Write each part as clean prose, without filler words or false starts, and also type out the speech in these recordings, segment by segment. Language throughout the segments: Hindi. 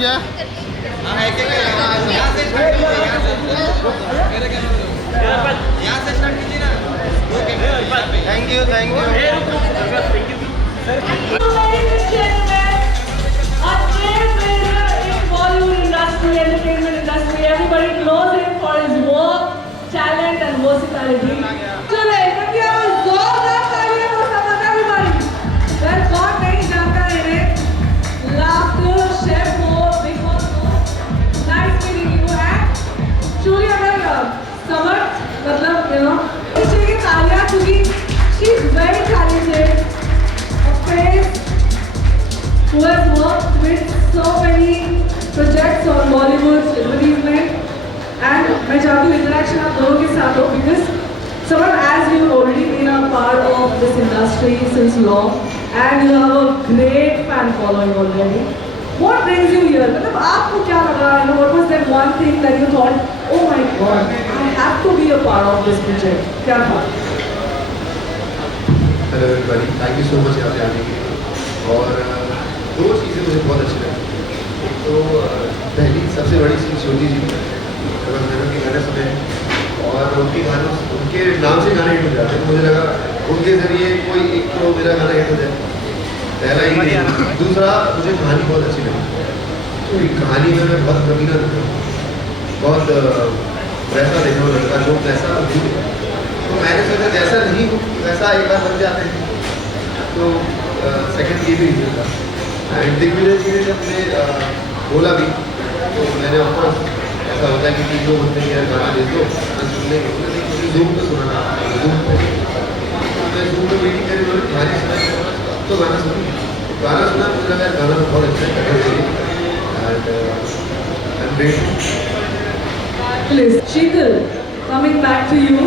भैया thank you thank you Entertainment industry, everybody knows him for his work, talent and versatility. चलो इंडिया में जोरदार तालियां हो सकता है everybody. Well, कौन नहीं जानता इन्हें? Laughter, chef हो, big boss हो, nice meeting you and चूड़ी अगर समर्थ मतलब you know इसे की तालियां क्योंकि she is very talented, a face who has worked with so many projects on Bollywood advertisement and मैं चाहती हूँ interaction आप दोनों के साथ हो because someone as you already been a part of this industry since long and you have a great fan following already. What brings you here? मतलब आपको क्या लगा? You know, what was that one thing that you thought, oh my God, I have to be a part of this project? क्या था? Hello everybody, thank you so much यहाँ पे आने के लिए और दो चीज़ें मुझे बहुत अच्छी लगी। एक तो पहली सबसे बड़ी चीज़ ज्योति जी अगर मैंने उनके गाने सुने और उनके गानों उनके नाम से गाने हिट हो जाते हैं। मुझे लगा उनके ज़रिए कोई एक तो मेरा गाना हिट हो जाए, पहला ही नहीं। दूसरा मुझे कहानी बहुत अच्छी लगी क्योंकि कहानी में मैं बहुत कमी ना दिखा, बहुत वैसा देखा हूँ लड़का जो वैसा हूँ, तो मैंने सोचा जैसा नहीं हूँ वैसा एक बार बन जाते हैं। तो सेकंड ये भी रीज़न था। दिग्विजय जी ने जब मैं बोला भी तो मैंने ऑफकोर्स ऐसा होता है कि टीचर बोलते हैं यार गाना दे दो मैं सुन लेंगे, उन्होंने मुझे जूम पे सुना था, जूम पे मैं जूम पे मीटिंग करी, उन्होंने गाने सुना तो गाना सुनी, गाना सुना मुझे लगा यार गाना बहुत अच्छा है and Please, Sheetal, coming back to you,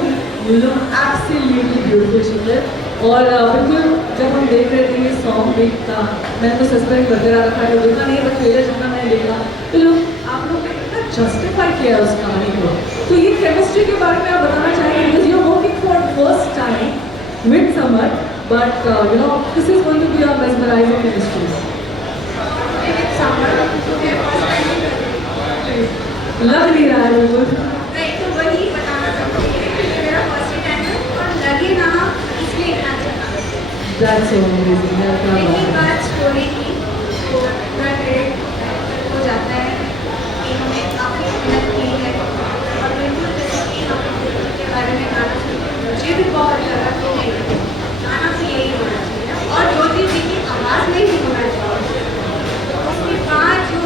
you look absolutely beautiful, Sheetal. और बिल्कुल जब हम देख रहे थे ये सॉन्ग भी था, मैंने तो सस्पेंस करते रहा था कि देखा नहीं बट ट्रेलर जितना मैंने देखा तो लोग आप लोग ने कितना जस्टिफाई किया उस कहानी को। तो ये केमिस्ट्री के बारे में आप बताना चाहेंगे because you are working for first time with Samar but you know this is going to be a mesmerising chemistry. लग नहीं रहा है बिल्कुल। नहीं तो वही बताना चाहती है मेरा फर्स्ट टाइम है और लगे ना इसलिए इतना अच्छा। That's so amazing. पहली बात स्टोरी की तो पूरा क्रेडिट हो जाता है कि हमें काफ़ी मेहनत की है और बिल्कुल जैसे कि हम के बारे में गाना सुनते मुझे भी बहुत लगा कि नहीं गाना तो यही होना चाहिए और ज्योति जी की आवाज़ में ही होना चाहिए। उसके बाद जो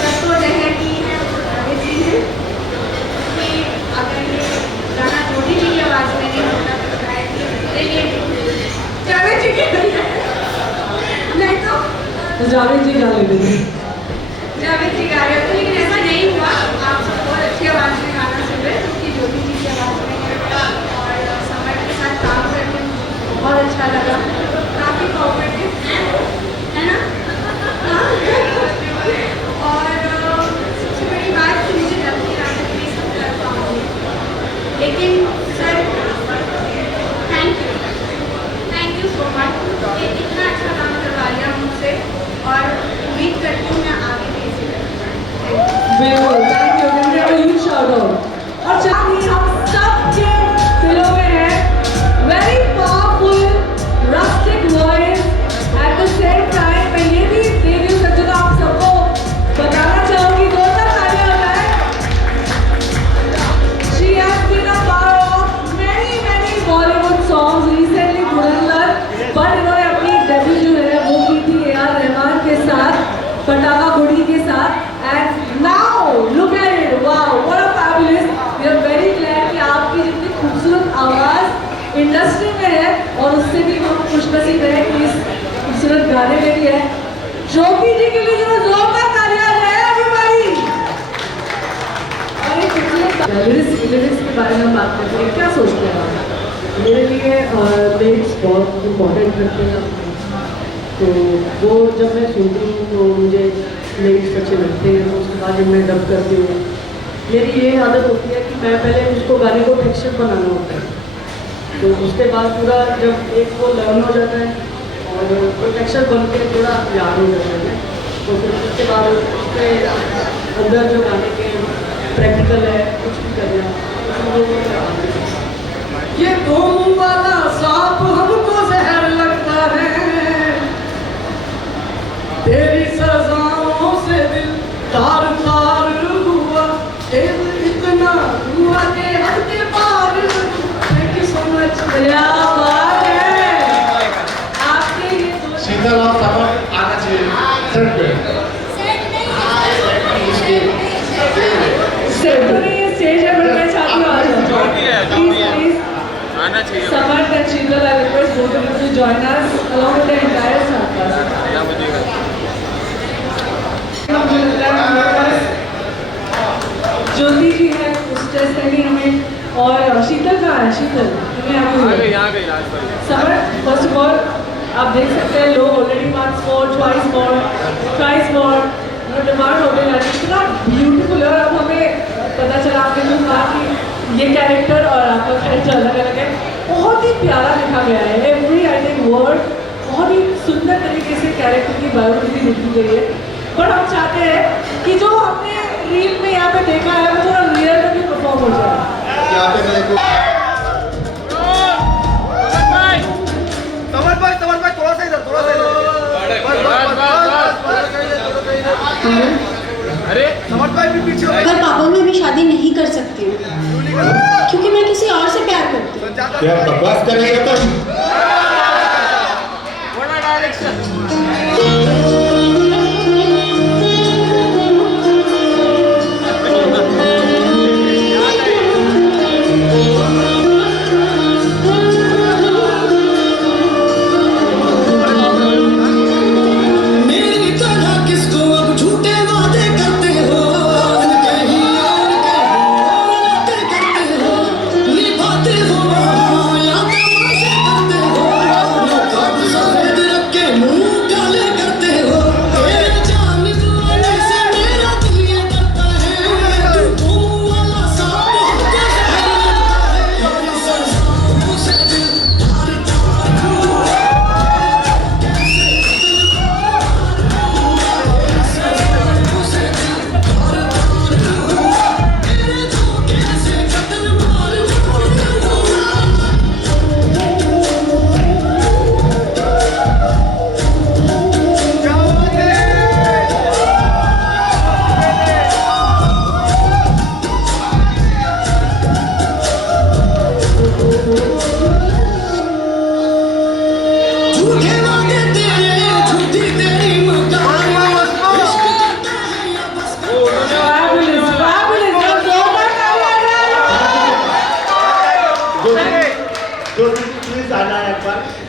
तत्व लहर की है वो जी है कि अगर ये गाना ज्योति जी की आवाज़ में नहीं होता तो शायद ये जावेद जी के नहीं तो जावेद जी गा लेते थे। जावेद जी गा रहे थे लेकिन ऐसा नहीं हुआ। आप सब बहुत अच्छी आवाज़ में गाना सुन रहे क्योंकि ज्योति जी की आवाज़ में और समर के साथ काम करके मुझे बहुत अच्छा लगा, काफ़ी कोऑपरेटिव है ना। और सबसे बड़ी बात कि मुझे जब भी गाना में सब कर पाऊँगी लेकिन sir thank you so much इतना अच्छा काम करवा लिया मुझसे और उम्मीद करती हूँ मैं आगे भी इसी तरह। बिल्कुल, thank you. Can we have a huge shout out. और चाहती हम सबके दिलों में है very powerful rustic voice at the same time. मैं ये भी देवी सज्जनों आप सबको बताना चाहूँगी जोरदार तालियां हो जाए। She has been a part of many Bollywood songs recently Dhurandhar, but इन्होंने अपनी डेब्यू जो है वो की थी A.R. रहमान के साथ, पटाखा गुड़ी के साथ and now look at it, wow what a fabulous. We are very glad कि आपकी जितनी खूबसूरत आवाज़ इंडस्ट्री में है और उससे भी हम खुशनसीब है कि इस खूबसूरत गाने में भी है। ज्योति जी के लिए जरा जोरदार तालियां हो जाए everybody। और एक खूबसूरत लिरिक्स के बारे में बात करते हैं, क्या सोचते हैं आप? मेरे लिए लिरिक्स बहुत इम्पोर्टेंट रखते हैं, तो वो जब मैं सुनती हूँ तो मुझे लिरिक्स अच्छे लगते हैं। तो उसके बाद जब मैं डब करती हूँ मेरी ये आदत होती है कि मैं पहले उसको गाने को टेक्सचर बनाना होता है, तो उसके बाद पूरा जब एक वो लर्न हो जाता है और वो टेक्सचर बन के थोड़ा याद हो जाता है, तो फिर उसके बाद पे अंदर जो गाने के प्रैक्टिकल है कुछ भी करना ये धूम वाला सांप हमको जहर लगता है तेरी सजाओं से दिल तार तार हुआ दिल इतना हुआ के हद के पार। Thank you so much. क्या बात है आपके ये दो शीतल और समर आना चाहिए सेट पे। सिर्फ तो नहीं स्टेज है बट मैं चाहती हूँ प्लीज आना चाहिए Samar and Sheetal, I request both of you to join us along with the entire circus. क्या बजेगा मुझे लगता है हमारे पास ज्योति जी है उस टेस्ट के लिए हमें और शीतल कहाँ है शीतल तुम्हें आ गई आज पर समर फर्स्ट ऑफ ऑल आप देख सकते हैं लोग ऑलरेडी वंस मोर ट्वाइस मोर थ्राइस मोर डिमांड हो गई है इतना ब्यूटीफुल है और अब हमें पता चला आपने जो कहा कि ये कैरेक्टर और आपका कैरेक्टर अलग अलग है बहुत ही प्यारा लिखा गया है एवरी आई थिंक वर्ड बहुत ही सुंदर तरीके से कैरेक्टर की बायोग्राफी लिखी गई है बट हम चाहते हैं कि जो हमने रील में यहाँ पे देखा है वो थोड़ा रियल में भी परफॉर्म हो जाए यहाँ पे मेरे को तमर भाई थोड़ा सा इधर अरे तमर भाई भी पीछे पर पापा मैं अभी शादी नहीं कर सकती हूँ क्योंकि मैं किसी और से प्यार करती हूँ। क्या बकवास करेगा तुम?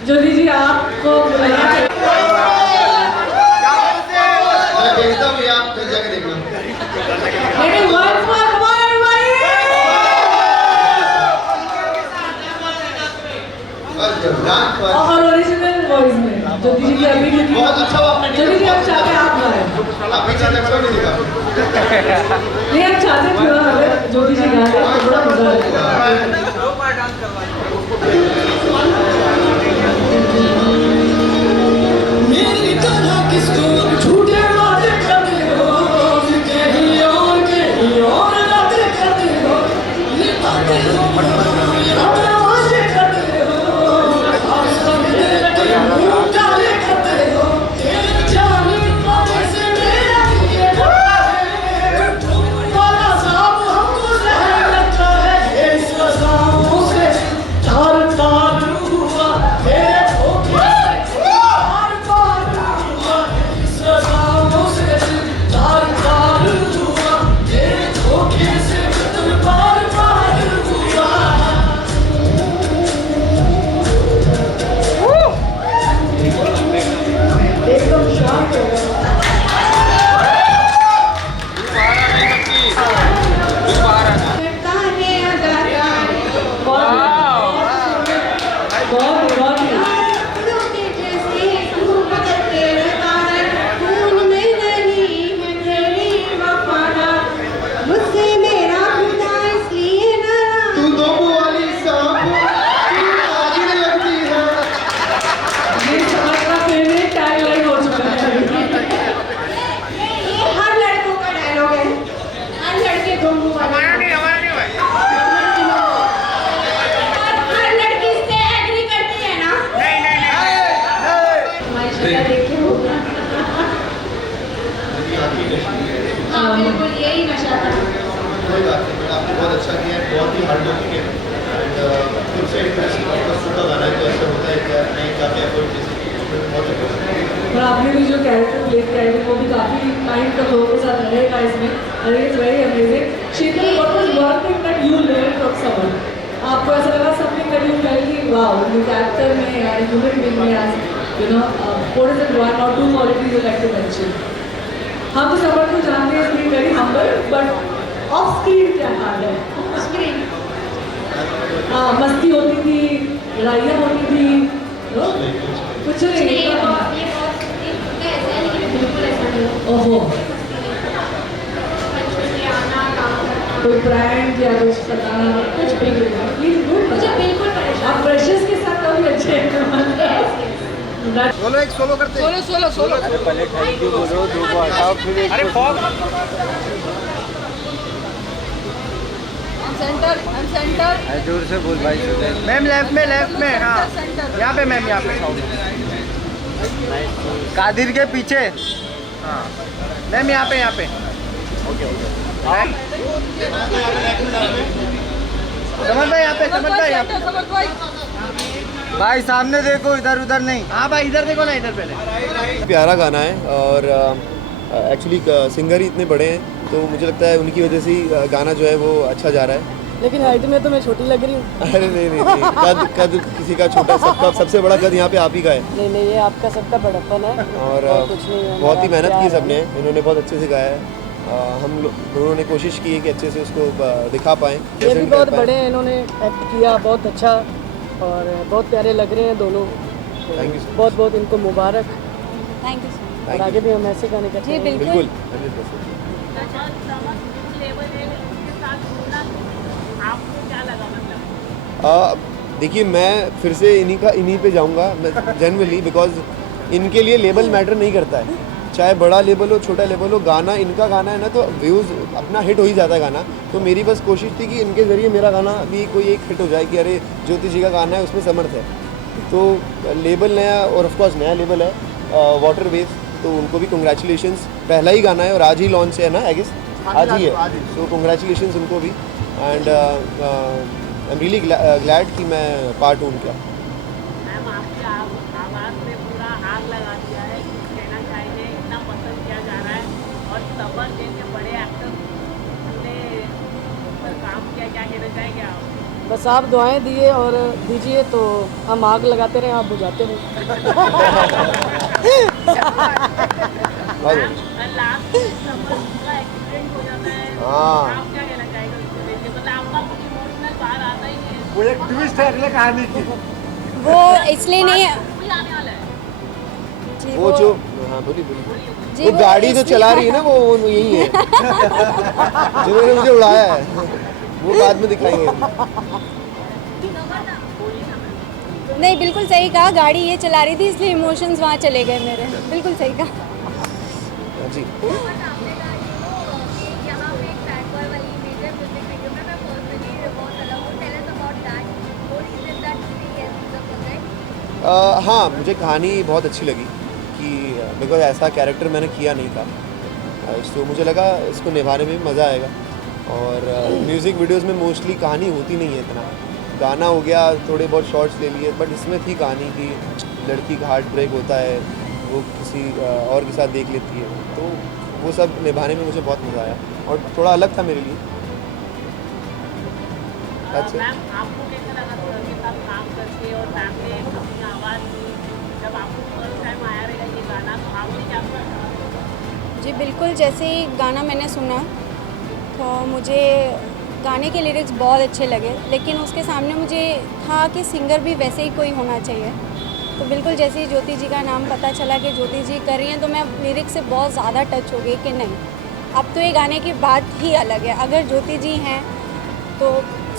ज्योति जी आपको बुलाया है मैं देखता हूँ आप फिर जाके देखना। लेकिन once more, come on everybody! Dance पर और ओरिजिनल वॉइस में ज्योति जी की अभी क्योंकि बहुत अच्छा वो आपने ज्योति जी आप चाहते हैं आप गाएं आप पीछे तक नहीं दिखा। नहीं आप चाहते हैं थोड़ा अगर ज्योति जी गा रहे हैं तो थोड़ा मजा आएगा मेरी तरह किसको झूठे वादे करते हो कहीं और बातें करते हो निभाते हो अपने वादे करते हो और सब दिल के मुंह काले करते हो तेरे जाने वाले से मेरा ये है तुम वाला सांप हमको जहर लगता है इस सजाओं से तार प्ले किया है वो भी काफ़ी टाइम तक लोगों के साथ रहेगा इसमें। I think it's very amazing. Sheetal, what was one thing that you learn from someone? आपको ऐसा लगा समथिंग दैट यू फेल्ट कि वाओ दिस एक्टर में या ह्यूमन बीइंग में as you know what is it one और two qualities you like to mention? हम तो समवन को जानते हैं, is very humble, but off screen क्या हाल है? स्क्रीन हाँ, मस्ती होती थी, लड़ाइयाँ होती थी, नो? कुछ नहीं। ये बहुत ऐसा है लेकिन बिल्कुल ऐसा नहीं है। ओहो, बचपन से आना काम करना कोई ब्रांड या कुछ सताना कुछ भी नहीं। Please good. मुझे बिल्कुल परेशान आप प्रेशर्स के साथ काफी अच्छे हैं। सोलो एक सोलो करते हैं। सोलो अरे पहले थैंक यू बोलो, दो को हटाओ, फिर एक अरे फॉग अरे जोर से बोल भाई। मैम लेफ्ट में हाँ यहाँ पे मैम यहाँ पे कादिर के पीछे। हाँ मैम यहाँ पे ओके समझ भाई यहाँ पे भाई सामने देखो, इधर उधर नहीं। हाँ भाई इधर देखो ना, इधर पहले। प्यारा गाना है और एक्चुअली सिंगर ही इतने बड़े हैं तो मुझे लगता है उनकी वजह से ही गाना जो है वो अच्छा जा रहा है। लेकिन हाइट में तो मैं छोटी लग रही हूँ। अरे नहीं, कद किसी का छोटा, सबका सबसे बड़ा कद यहाँ पे आप ही का है। नहीं, ये आपका सबका बड़प्पन है और कुछ नहीं है। बहुत ही मेहनत की सबने, इन्होंने बहुत अच्छे से गाया है। हम दोनों ने कोशिश की है कि अच्छे से उसको दिखा पाएँ। ये भी बहुत बड़े हैं, इन्होंने एक्ट किया बहुत अच्छा और बहुत प्यारे लग रहे हैं दोनों। Thank you. बहुत बहुत इनको मुबारक थैंक यू सर। और आगे भी हम ऐसे गाने करते हैं। बिल्कुल 100%। देखिए मैं फिर से इन्हीं पे जाऊंगा जनरली, बिकॉज इनके लिए लेबल मैटर नहीं करता है, चाहे बड़ा लेबल हो छोटा लेबल हो। गाना इनका गाना है ना, तो व्यूज़ अपना हिट हो ही जाता है गाना। तो मेरी बस कोशिश थी कि इनके ज़रिए मेरा गाना भी कोई एक हिट हो जाए कि अरे ज्योति जी का गाना है उसमें समर्थ है। तो लेबल नया, और ऑफकोर्स नया लेबल है वाटर वेव, तो उनको भी कंग्रेचुलेशंस। पहला ही गाना है और आज ही लॉन्च है ना, आई गेस आज ही है, तो कंग्रेचुलेशंस उनको भी। And I am really glad कि मैं पार्ट हूँ उनका। मैम आपकी आवाज़ में पूरा आग लगा दिया है, कुछ कहना चाहिए, इतना पसंद किया जा रहा है और तबन जैसे बड़े एक्टर ने पर काम किया, क्या कहना चाहेंगे आप? बस आप दुआएं दिए और दीजिए तो हम आग लगाते रहे, आप बुझाते रहे। लास्ट तबन का एक्सीडेंट हो जाता है, हाँ। आप क्या कहना चाहेंगे उसको लेके? मतलब आपका कुछ इमोशनल बाहर आता ही नहीं है। वो एक ट्विस्ट है अगले कहानी की। वो इसलिए नहीं है कोई आने वाला है जी, वो जो हाँ बोली जी, वो गाड़ी जो इसलिए- चला रही है ना, वो यही है जिन्होंने मुझे उड़ाया है, वो बाद में दिखाएंगे। नहीं, बिल्कुल सही कहा, गाड़ी ये चला रही थी इसलिए इमोशंस वहाँ चले गए मेरे। बिल्कुल सही कहा। जी हाँ, मुझे कहानी बहुत अच्छी लगी कि बिकॉज ऐसा कैरेक्टर मैंने किया नहीं था, तो मुझे लगा इसको निभाने में भी मज़ा आएगा। और म्यूज़िक वीडियोस में मोस्टली कहानी होती नहीं है इतना, गाना हो गया, थोड़े बहुत शॉर्ट्स ले लिए, बट इसमें थी कहानी की लड़की का हार्ट ब्रेक होता है, वो किसी और के साथ देख लेती है, तो वो सब निभाने में मुझे बहुत मज़ा आया और थोड़ा अलग था मेरे लिए। अच्छा, मैम आपको कैसा लगा सर के साथ काम करके और मैम ने अपनी आवाज़ दी, जब आपको फर्स्ट टाइम आया रहेगा ये गाना तो आपने क्या सोचा? जी बिल्कुल, जैसे ही गाना मैंने सुना तो मुझे गाने के लिरिक्स बहुत अच्छे लगे, लेकिन उसके सामने मुझे था कि सिंगर भी वैसे ही कोई होना चाहिए। तो बिल्कुल जैसे ही ज्योति जी का नाम पता चला कि ज्योति जी कर रही हैं, तो मैं लिरिक्स से बहुत ज़्यादा टच हो गई कि नहीं, अब तो ये गाने की बात ही अलग है। अगर ज्योति जी हैं तो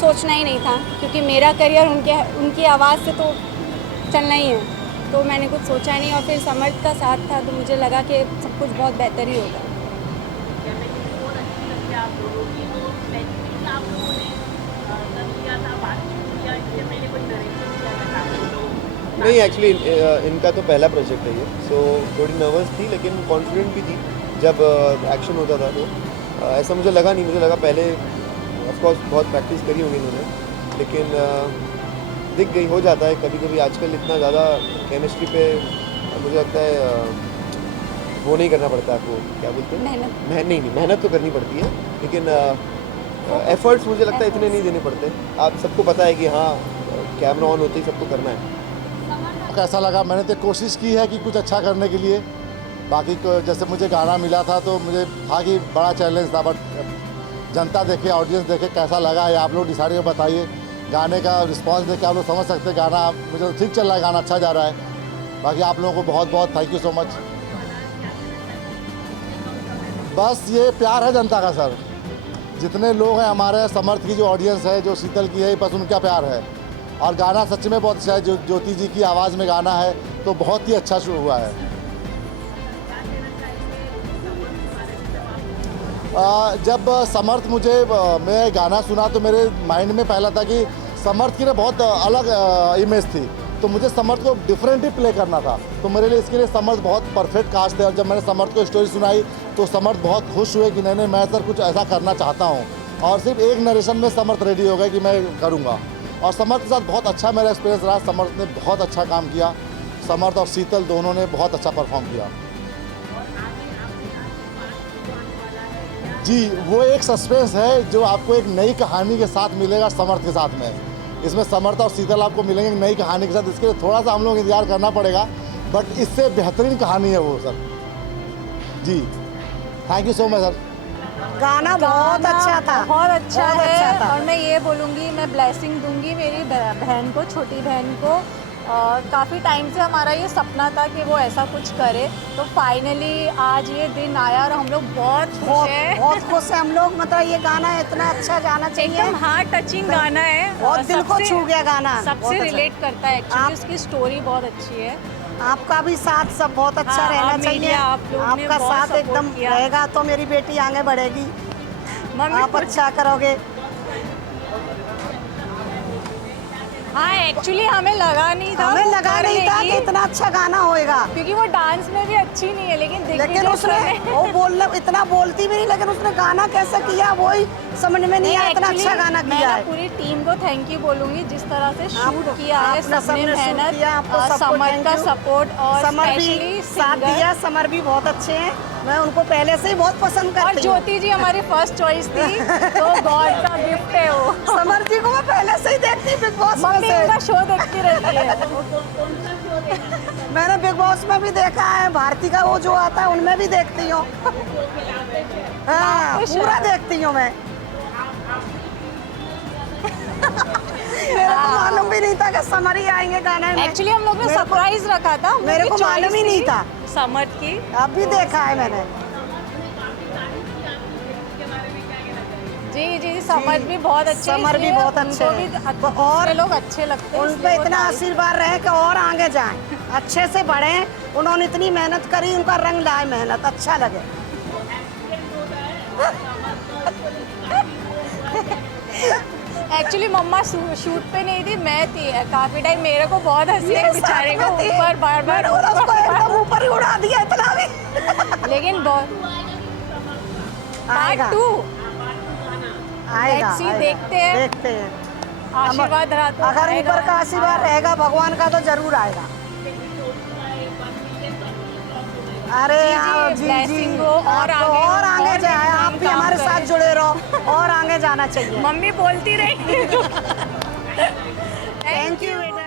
सोचना ही नहीं था, क्योंकि मेरा करियर उनकी आवाज़ से तो चलना ही है, तो मैंने कुछ सोचा ही नहीं। और फिर समर्थ का साथ था तो मुझे लगा कि सब कुछ बहुत बेहतर ही होगा। केमिस्ट्री बहुत अच्छी लगी आप लोगों की, तो स्पेसिफिकली आप लोगों ने कर लिया था, बातचीत किया, इससे पहले कोई नरेशन किया था आप लोगों को? नहीं एक्चुअली इनका तो पहला प्रोजेक्ट है ये, सो थोड़ी नर्वस थी लेकिन कॉन्फिडेंट भी थी जब एक्शन होता था। तो ऐसा मुझे लगा नहीं, मुझे लगा पहले ऑफकोर्स बहुत प्रैक्टिस करी होगी इन्होंने, लेकिन दिख गई, हो जाता है कभी कभी। आजकल इतना ज़्यादा केमिस्ट्री पे मुझे लगता है वो नहीं करना पड़ता आपको, क्या बोलते हैं, नहीं, मेहनत तो करनी पड़ती है, लेकिन एफर्ट्स मुझे लगता है इतने नहीं देने पड़ते। आप सबको पता है कि हाँ कैमरा ऑन होते ही सबको करना है। कैसा लगा, मैंने तो कोशिश की है कि कुछ अच्छा करने के लिए। बाकी जैसे मुझे गाना मिला था तो मुझे था कि बड़ा चैलेंज था, बट जनता देखे, ऑडियंस देखे कैसा लगा है आप लोग डिसाइड कर बताइए। गाने का रिस्पांस देख के आप लोग समझ सकते हैं गाना मुझे तो ठीक चल रहा है, गाना अच्छा जा रहा है। बाकी आप लोगों को बहुत बहुत थैंक यू सो मच। बस ये प्यार है जनता का सर, जितने लोग हैं हमारे समर्थ की जो ऑडियंस है, जो शीतल की है, बस उनका प्यार है। और गाना सच में बहुत अच्छा है, जो ज्योति जी की आवाज़ में गाना है तो बहुत ही अच्छा शुरू हुआ है। जब समर्थ मैं गाना सुना तो मेरे माइंड में पहला था कि समर्थ की ना बहुत अलग इमेज थी, तो मुझे समर्थ को डिफरेंट ही प्ले करना था। तो मेरे लिए इसके लिए समर्थ बहुत परफेक्ट कास्ट है। और जब मैंने समर्थ को स्टोरी सुनाई तो समर्थ बहुत खुश हुए कि नहीं मैं सर कुछ ऐसा करना चाहता हूँ। और सिर्फ एक नरेशन में समर्थ रेडी हो गए कि मैं करूँगा। और समर्थ के साथ बहुत अच्छा मेरा एक्सपीरियंस रहा। समर्थ ने बहुत अच्छा काम किया, समर्थ और शीतल दोनों ने बहुत अच्छा परफॉर्म किया। जी, वो एक सस्पेंस है जो आपको एक नई कहानी के साथ मिलेगा समर्थ के साथ में। इसमें समर्थ और शीतल आपको मिलेंगे एक नई कहानी के साथ। इसके लिए थोड़ा सा हम लोग इंतजार करना पड़ेगा, बट इससे बेहतरीन कहानी है वो सर। जी, thank you so much sir. गाना बहुत अच्छा था, बहुत अच्छा बहुत है। अच्छा था। और मैं ये बोलूँगी, मैं ब्लेसिंग दूंगी मेरी बहन को, छोटी बहन को। काफ़ी टाइम से हमारा ये सपना था कि वो ऐसा कुछ करे, तो फाइनली आज ये दिन आया और हम लोग बहुत खुश हैं। बहुत खुश है हम लोग। मतलब ये गाना इतना अच्छा गाना चाहिए, एकदम हार्ट टचिंग गाना है, बहुत दिल को छू गया गाना, सबसे रिलेट करता है। एक्चुअली उसकी स्टोरी बहुत अच्छी है। आपका भी साथ सब बहुत अच्छा रहना चाहिए। आपका साथ एकदम रहेगा तो मेरी बेटी आगे बढ़ेगी, आप अच्छा करोगे। हाँ, एक्चुअली हमें लगा नहीं था कि इतना अच्छा गाना होएगा, क्योंकि वो डांस में भी अच्छी नहीं है, लेकिन उसने वो इतना बोलती भी नहीं, लेकिन उसने गाना कैसे किया वही समझ में नहीं आया। इतना अच्छा गाना किया है। पूरी टीम को थैंक यू बोलूंगी, जिस तरह से शूट किया है सबने, मेहनत, समर का सपोर्ट और स्पेशली साथ दिया। समर भी बहुत अच्छे हैं, मैं उनको पहले से ही बहुत पसंद करती हूँ। और ज्योति जी हमारी फर्स्ट चॉइस थी, तो गॉड का गिफ्ट है वो। समर जी को मैं पहले से ही देखती बिग बॉस में से। उनका शो देखती रहती है। मैंने बिग बॉस में भी देखा है, भारती का वो जो आता है उनमें भी देखती हूँ। हाँ, पूरा देखती हूँ मैं। मेरे को मालूम भी नहीं था कि समर ही आएंगे गाने में। एक्चुअली हम लोग ने सरप्राइज रखा था, मेरे को मालूम ही नहीं था समर की। अब भी देखा है मैंने। जी, समर भी बहुत अच्छे, समर भी बहुत अच्छे हैं और लोग अच्छे लगते हैं। उन पे इतना आशीर्वाद रहे कि और आगे जाएं, अच्छे से बढ़ें। उन्होंने इतनी मेहनत करी, उनका रंग लाए मेहनत, अच्छा लगे। एक्चुअली मम्मा शूट पे नहीं थी, मैं थी। काफी टाइम मेरे को बहुत हंसी है बेचारे को, ऊपर बार ऊपर ही उड़ा दिया इतना भी। लेकिन बहुत आएगा, 2 आएगा, देखते हैं आशीर्वाद रहा तो अगर ऊपर का आशीर्वाद रहेगा भगवान का तो जरूर आएगा। अरे जी, और आगे जाए। आप भी हमारे साथ जुड़े रहो और आगे जाना चाहिए। मम्मी बोलती रही। Thank you.